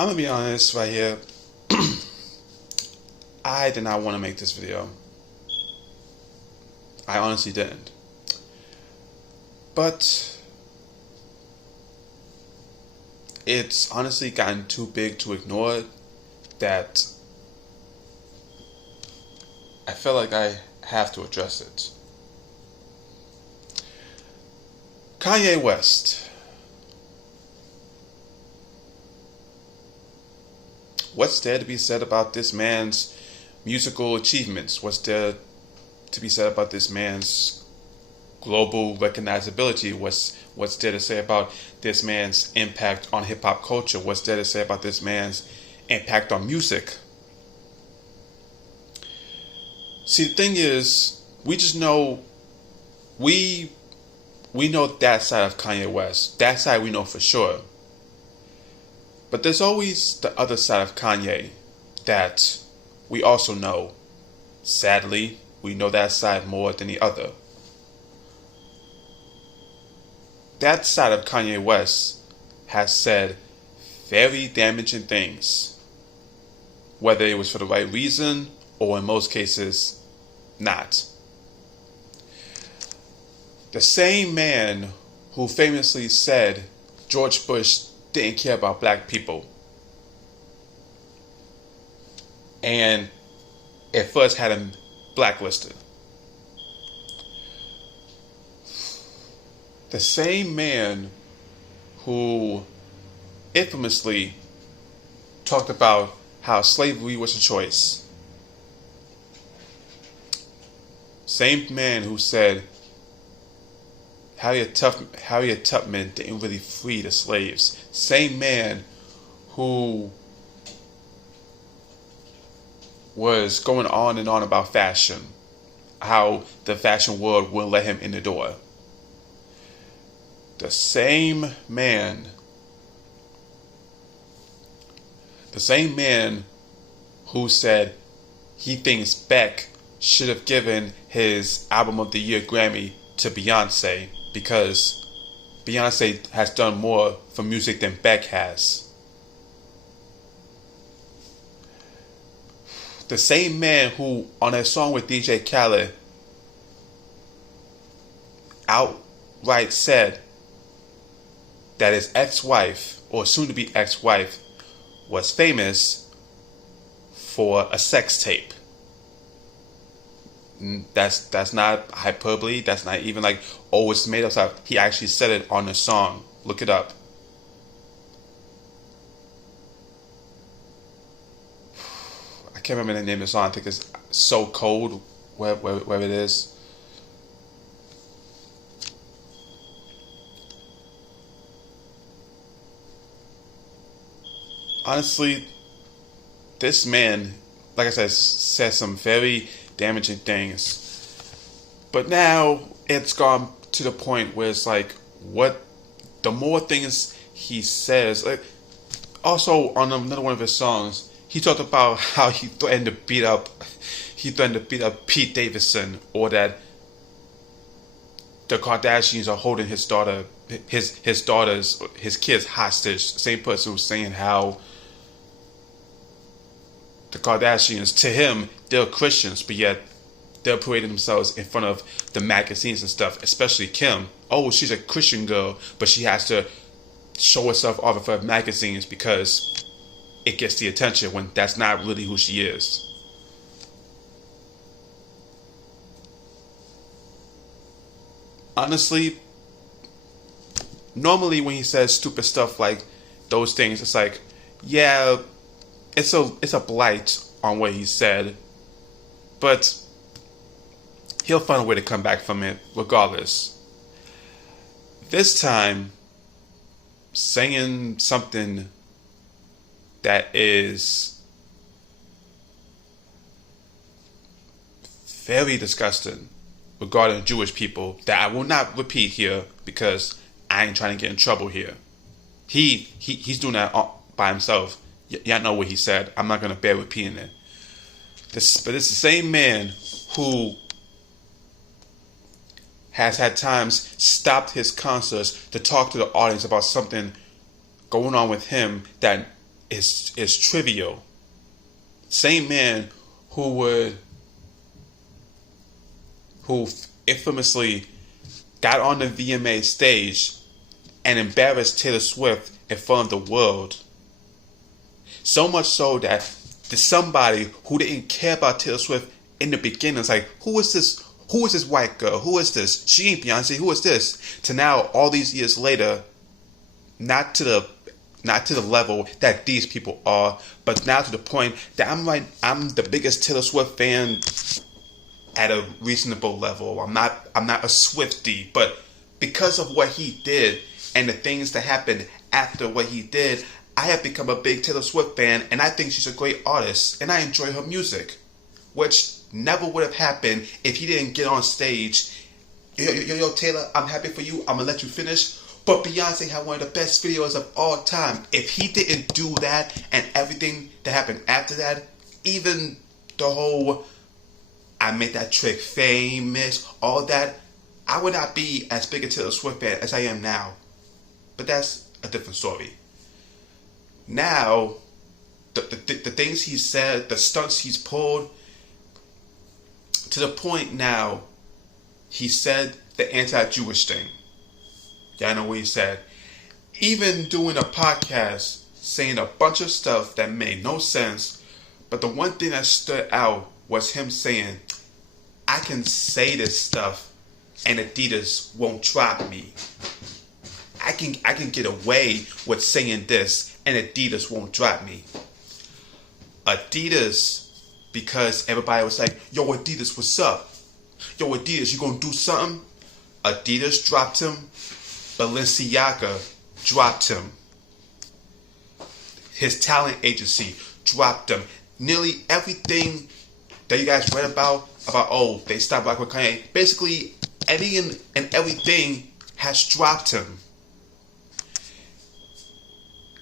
I'm gonna be honest right here. I did not want to make this video. I honestly didn't. But it's honestly gotten too big to ignore that I feel like I have to address it. Kanye West. What's there to be said about this man's musical achievements? What's there to be said about this man's global recognizability? What's there to say about this man's impact on hip-hop culture? What's there to say about this man's impact on music? See, the thing is, we just know, we know that side of Kanye West. That side we know for sure. But there's always the other side of Kanye that we also know. Sadly, we know that side more than the other. That side of Kanye West has said very damaging things, whether it was for the right reason or in most cases not. The same man who famously said George Bush didn't care about black people and at first had him blacklisted. The same man who infamously talked about how slavery was a choice. Same man who said Harriet Tubman didn't really free the slaves. Same man who was going on and on about fashion, how the fashion world wouldn't let him in the door. The same man who said he thinks Beck should have given his Album of the Year Grammy to Beyonce because Beyonce has done more for music than Beck has. The same man who, on a song with DJ Khaled, outright said that his ex-wife, or soon-to-be ex-wife, was famous for a sex tape. That's not hyperbole. That's not even like, oh, it's made up stuff. He actually said it on the song. Look it up. I can't remember the name of the song. I think it's So Cold, where it is. Honestly, this man, like I said some very damaging things. But now it's gone to the point where it's like, the more things he says, like, also on another one of his songs, he talked about how he threatened to beat up Pete Davidson, or that the Kardashians are holding his kids hostage. Same person was saying how the Kardashians, to him, they're Christians, but yet they're parading themselves in front of the magazines and stuff, especially Kim. Oh, she's a Christian girl, but she has to show herself off in front of magazines because it gets the attention, when that's not really who she is. Honestly, normally when he says stupid stuff like those things, it's like, yeah, it's a blight on what he said, but he'll find a way to come back from it regardless. This time, saying something that is very disgusting regarding Jewish people, that I will not repeat here because I ain't trying to get in trouble here. He's doing that by himself. Y'all know what he said. I'm not going to bear repeating it. But it's the same man who has had times stopped his concerts to talk to the audience about something going on with him that is trivial. Same man who infamously got on the VMA stage and embarrassed Taylor Swift in front of the world. So much so that there's somebody who didn't care about Taylor Swift in the beginning. It's like, who is this? Who is this white girl? Who is this? She ain't Beyonce. Who is this? To now, all these years later, not to the level that these people are, but now to the point that I'm the biggest Taylor Swift fan at a reasonable level. I'm not a Swiftie, but because of what he did and the things that happened after what he did, I have become a big Taylor Swift fan, and I think she's a great artist, and I enjoy her music, which never would have happened if he didn't get on stage. Yo, Taylor, I'm happy for you. I'm gonna let you finish. But Beyonce had one of the best videos of all time. If he didn't do that and everything that happened after that, even the whole I made that trick famous, all that, I would not be as big a Taylor Swift fan as I am now. But that's a different story. Now, the things he said, the stunts he's pulled, to the point now, he said the anti-Jewish thing. Y'all know what he said. Even doing a podcast, saying a bunch of stuff that made no sense, but the one thing that stood out was him saying, I can say this stuff and Adidas won't drop me. I can get away with saying this and Adidas won't drop me. Adidas, because everybody was like, yo, Adidas, what's up? Yo, Adidas, you gonna do something? Adidas dropped him. Balenciaga dropped him. His talent agency dropped him. Nearly everything that you guys read about oh, they stopped rocking with Kanye, basically anything and everything has dropped him.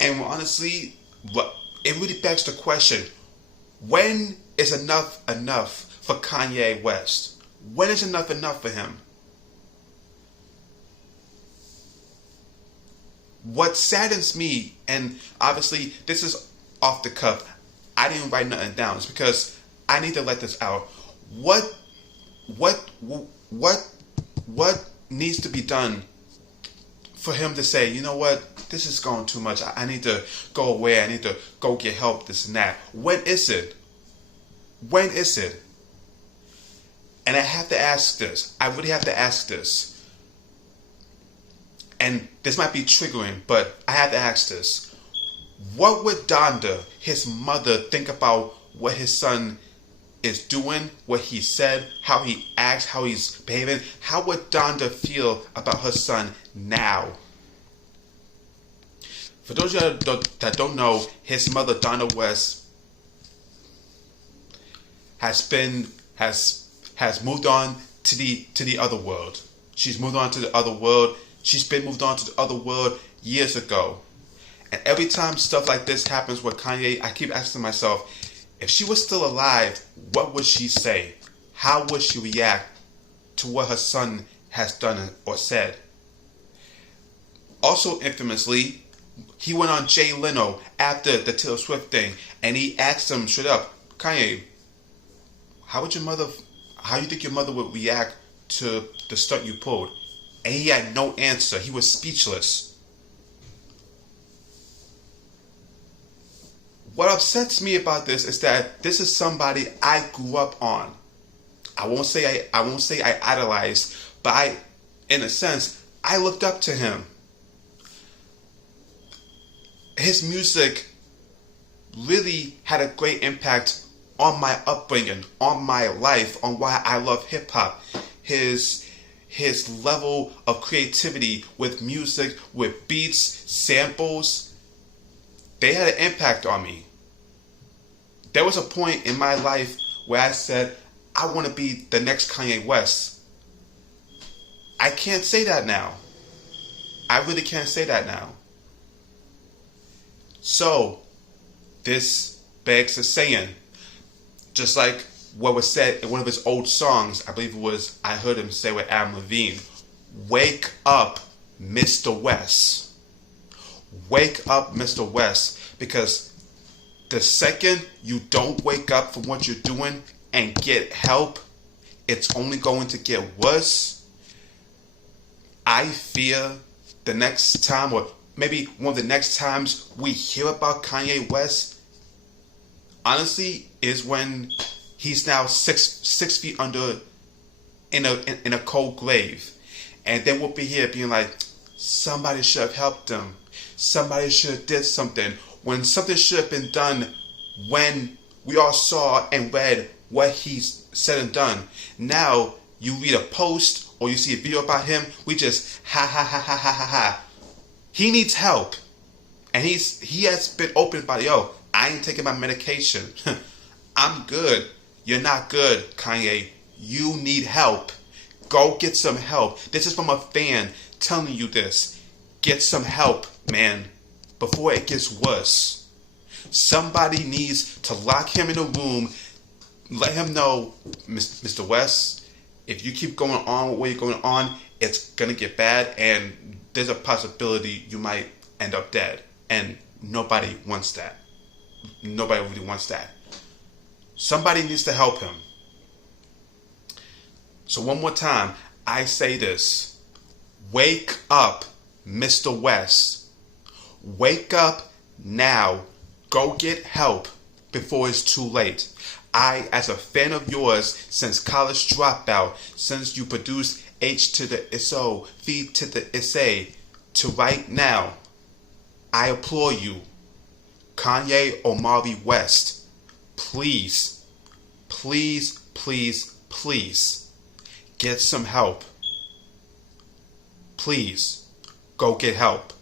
And honestly, it really begs the question, when is enough for Kanye West? When is enough for him? What saddens me, and obviously this is off the cuff, I didn't write nothing down, it's because I need to let this out. What needs to be done for him to say, you know what, this is going too much, I need to go away, I need to go get help, this and that. When is it? When is it? And I have to ask this. I really have to ask this. And this might be triggering, but I have to ask this. What would Donda, his mother, think about what his son is doing, what he said, how he acts, how he's behaving? How would Donda feel about her son now? For those of you that don't know, his mother, Donna West, has moved on to the other world. She's moved on to the other world. She's been moved on to the other world years ago. And every time stuff like this happens with Kanye, I keep asking myself, if she was still alive, what would she say? How would she react to what her son has done or said? Also infamously, he went on Jay Leno after the Taylor Swift thing, and he asked him straight up, Kanye, how do you think your mother would react to the stunt you pulled? And he had no answer. He was speechless. What upsets me about this is that this is somebody I grew up on. I won't say I idolized, but in a sense, I looked up to him. His music really had a great impact on my upbringing, on my life, on why I love hip hop. His level of creativity with music, with beats, samples, they had an impact on me. There was a point in my life where I said, I want to be the next Kanye West. I can't say that now. I really can't say that now. So, this begs a saying. Just like what was said in one of his old songs, I believe it was, I heard him say with Adam Levine, wake up, Mr. West. Wake up, Mr. West, because The second you don't wake up from what you're doing and get help, it's only going to get worse. I fear the next time, or maybe one of the next times we hear about Kanye West, honestly, is when he's now 6 feet under in a cold grave, and then we'll be here being like, somebody should have helped him. Somebody should have did something. When something should have been done, when we all saw and read what he's said and done. Now you read a post or you see a video about him, we just ha ha ha ha ha ha ha. He needs help, and he has been open about, yo, I ain't taking my medication. I'm good. You're not good, Kanye. You need help. Go get some help. This is from a fan telling you this. Get some help, man, before it gets worse. Somebody needs to lock him in a room, let him know, Mr. West, if you keep going on with what you're going on, it's going to get bad, and there's a possibility you might end up dead. And nobody wants that. Nobody really wants that. Somebody needs to help him. So one more time, I say this. Wake up, Mr. West. Wake up now. Go get help before it's too late. I, as a fan of yours since College Dropout, since you produced H to the SO, V to the SA, to right now, I implore you, Kanye Omari West, please, please, please, please, get some help. Please, go get help.